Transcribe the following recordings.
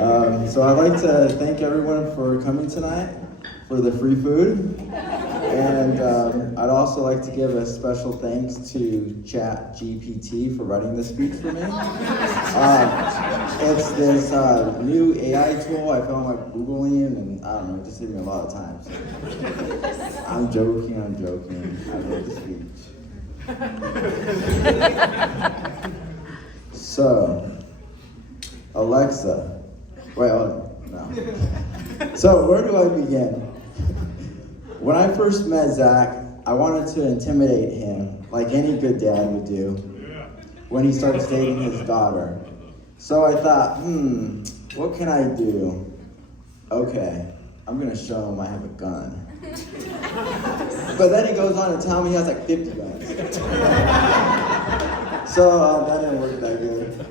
So I'd like to thank everyone for coming tonight for the free food. And I'd also like to give a special thanks to ChatGPT for writing this speech for me. It's this new AI tool I found like Googling, and I don't know, it just saved me a lot of time. So. I'm joking. I wrote the speech. So, Alexa. Wait, no. So, where do I begin? When I first met Zach, I wanted to intimidate him, like any good dad would do, when he starts dating his daughter. So I thought, what can I do? Okay, I'm gonna show him I have a gun. But then he goes on to tell me he has like 50 guns. So that didn't work that good.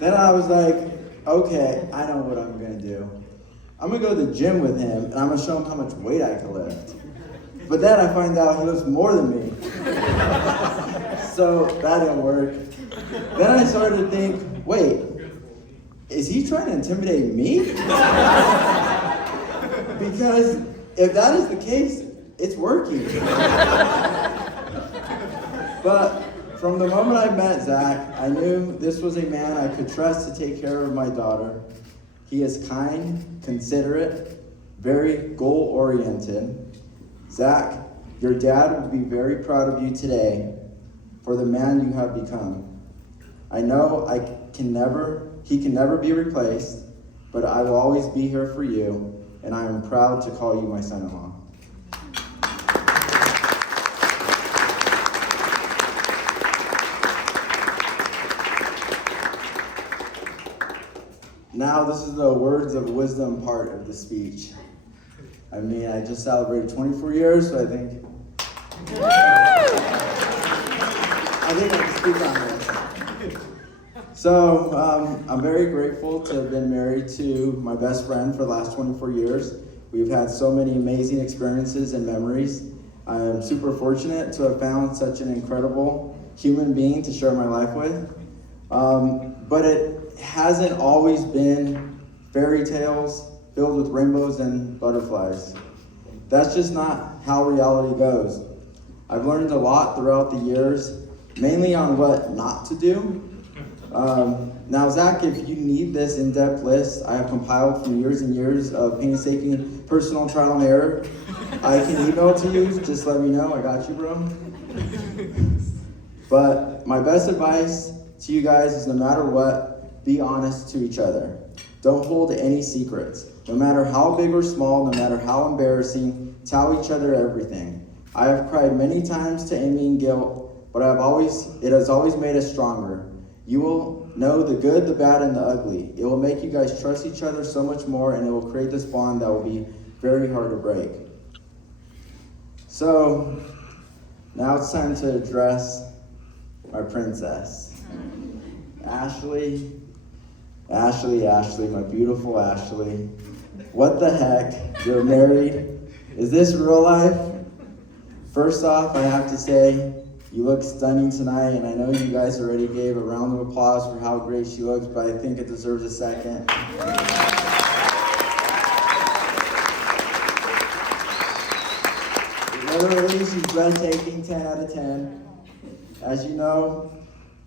Then I was like, okay, I know what I'm gonna do. I'm gonna go to the gym with him and I'm gonna show him how much weight I can lift. But then I find out he lifts more than me. So that didn't work. Then I started to think, wait, is he trying to intimidate me? Because if that is the case, it's working. But from the moment I met Zach, I knew this was a man I could trust to take care of my daughter. He is kind, considerate, very goal-oriented. Zach, your dad would be very proud of you today for the man you have become. I know he can never be replaced, but I will always be here for you, and I am proud to call you my son-in-law. Now, this is the words of wisdom part of the speech. I mean, I just celebrated 24 years, so I think I can speak on this. So, I'm very grateful to have been married to my best friend for the last 24 years. We've had so many amazing experiences and memories. I am super fortunate to have found such an incredible human being to share my life with. But it hasn't always been fairy tales filled with rainbows and butterflies. That's just not how reality goes. I've learned a lot throughout the years, mainly on what not to do. Now, Zach, if you need this in-depth list I have compiled from years and years of painstaking personal trial and error, I can email it to you. Just let me know. I got you, bro. But my best advice to you guys is no matter what, be honest to each other. Don't hold any secrets. No matter how big or small, no matter how embarrassing, tell each other everything. I have cried many times to envy and guilt, but it has always made us stronger. You will know the good, the bad, and the ugly. It will make you guys trust each other so much more, and it will create this bond that will be very hard to break. So, now it's time to address my princess. Ashley, my beautiful Ashley. What the heck? You're married? Is this real life? First off, I have to say, you look stunning tonight, and I know you guys already gave a round of applause for how great she looks, but I think it deserves a second. Literally, she's breathtaking, 10 out of 10. As you know,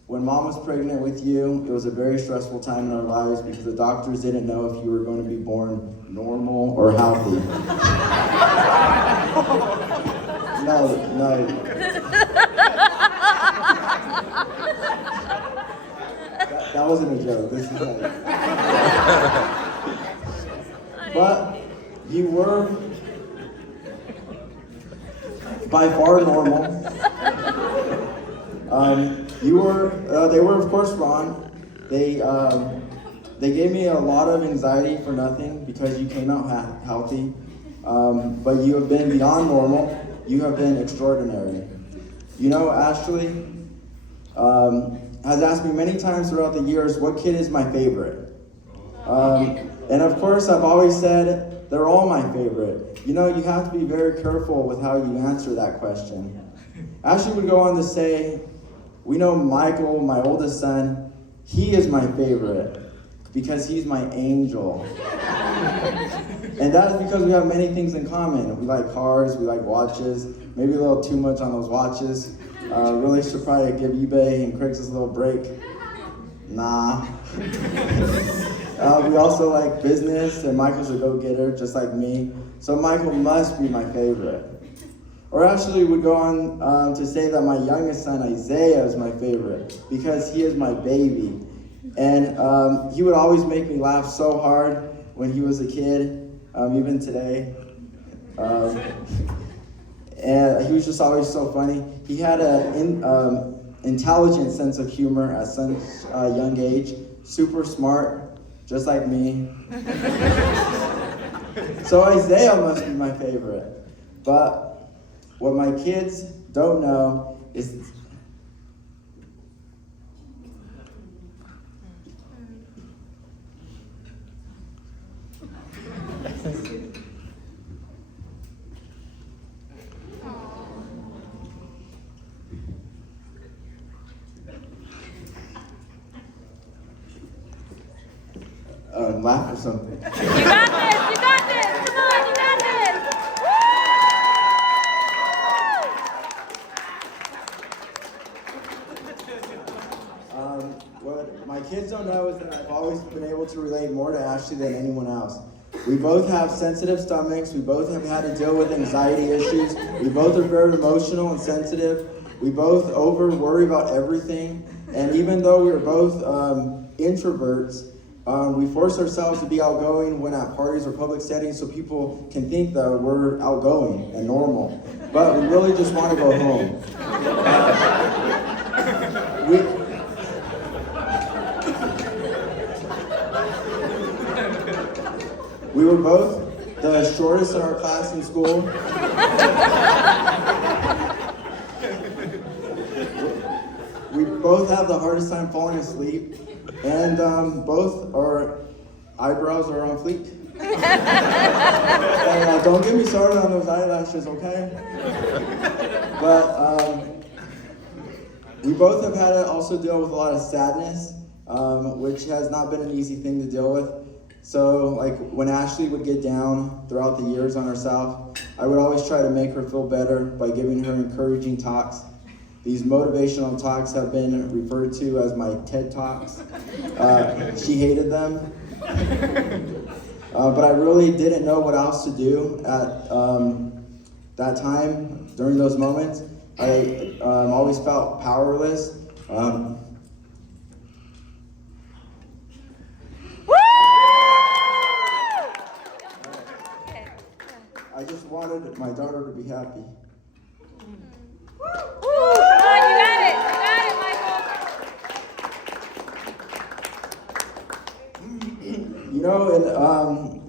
when Mom was pregnant with you, it was a very stressful time in our lives because the doctors didn't know if you were going to be born normal or healthy. No. That wasn't a joke. This is like... But you were by far normal. They were of course wrong. They gave me a lot of anxiety for nothing because you came out healthy. But you have been beyond normal. You have been extraordinary. You know, Ashley has asked me many times throughout the years, what kid is my favorite? And of course, I've always said, they're all my favorite. You know, you have to be very careful with how you answer that question. Ashley would go on to say, we know Michael, my oldest son, he is my favorite. because he's my angel. And that is because we have many things in common. We like cars, we like watches, maybe a little too much on those watches. Really should probably give eBay and Craigslist a little break. Nah. We also like business, and Michael's a go-getter, just like me. So Michael must be my favorite. Or actually would go on to say that my youngest son, Isaiah, is my favorite, because he is my baby. And he would always make me laugh so hard when he was a kid, even today. And he was just always so funny. He had an intelligent sense of humor at such a young age, super smart, just like me. So Isaiah must be my favorite. But what my kids don't know is laugh or something. You got this! You got this! Come on, you got this! What my kids don't know is that I've always been able to relate more to Ashley than anyone else. We both have sensitive stomachs. We both have had to deal with anxiety issues. We both are very emotional and sensitive. We both worry about everything. And even though we are both introverts, we force ourselves to be outgoing when at parties or public settings so people can think that we're outgoing and normal. But we really just want to go home. We were both the shortest in our class in school. We both have the hardest time falling asleep. And both our eyebrows are on fleek. And don't get me started on those eyelashes, okay? But we both have had to also deal with a lot of sadness, which has not been an easy thing to deal with. So like when Ashley would get down throughout the years on herself, I would always try to make her feel better by giving her encouraging talks. These motivational talks have been referred to as my TED Talks. She hated them. But I really didn't know what else to do at that time, during those moments. I always felt powerless. I just wanted my daughter to be happy. You know, and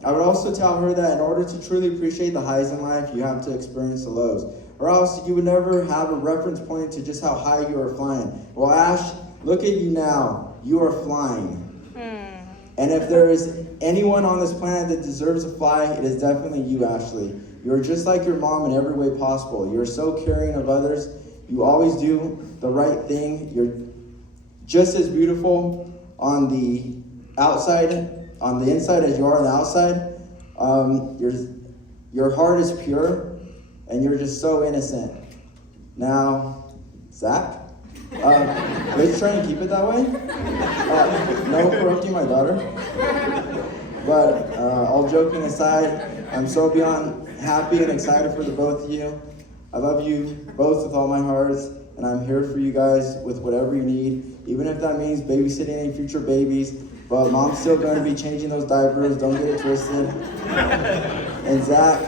I would also tell her that in order to truly appreciate the highs in life, you have to experience the lows. Or else you would never have a reference point to just how high you are flying. Well, Ash, look at you now. You are flying. And if there is anyone on this planet that deserves to fly, it is definitely you, Ashley. You're just like your mom in every way possible. You're so caring of others. You always do the right thing. You're just as beautiful on the outside, on the inside as you are on the outside. Your heart is pure, and you're just so innocent. Now, Zach, let's try and keep it that way. No corrupting my daughter. But all joking aside, I'm so beyond happy and excited for the both of you. I love you both with all my heart, and I'm here for you guys with whatever you need, even if that means babysitting any future babies. But Mom's still going to be changing those diapers, don't get it twisted. And Zach,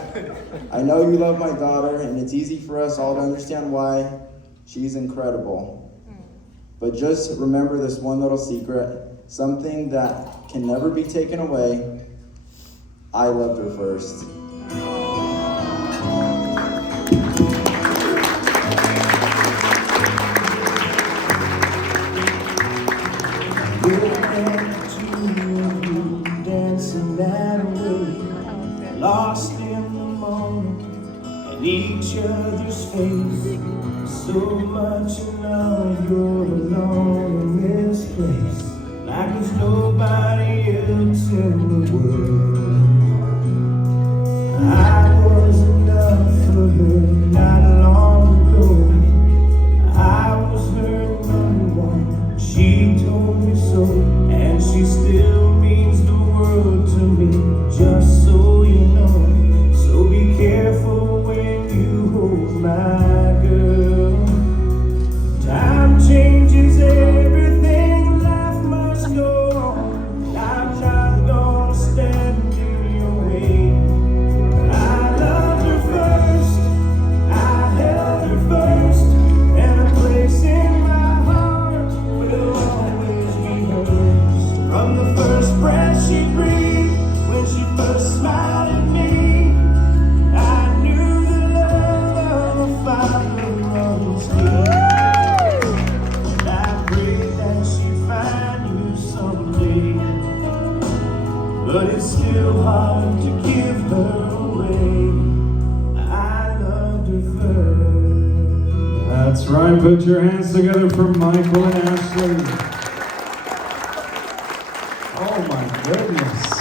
I know you love my daughter, and it's easy for us all to understand why. She's incredible. But just remember this one little secret, something that can never be taken away. I loved her first. Dancing that way, lost in the moment, and each other's face. So much in love, you're alone in this place, like there's nobody but it's still hard to give her away. I loved her first. That's right. Put your hands together for Michael and Ashley. Oh my goodness.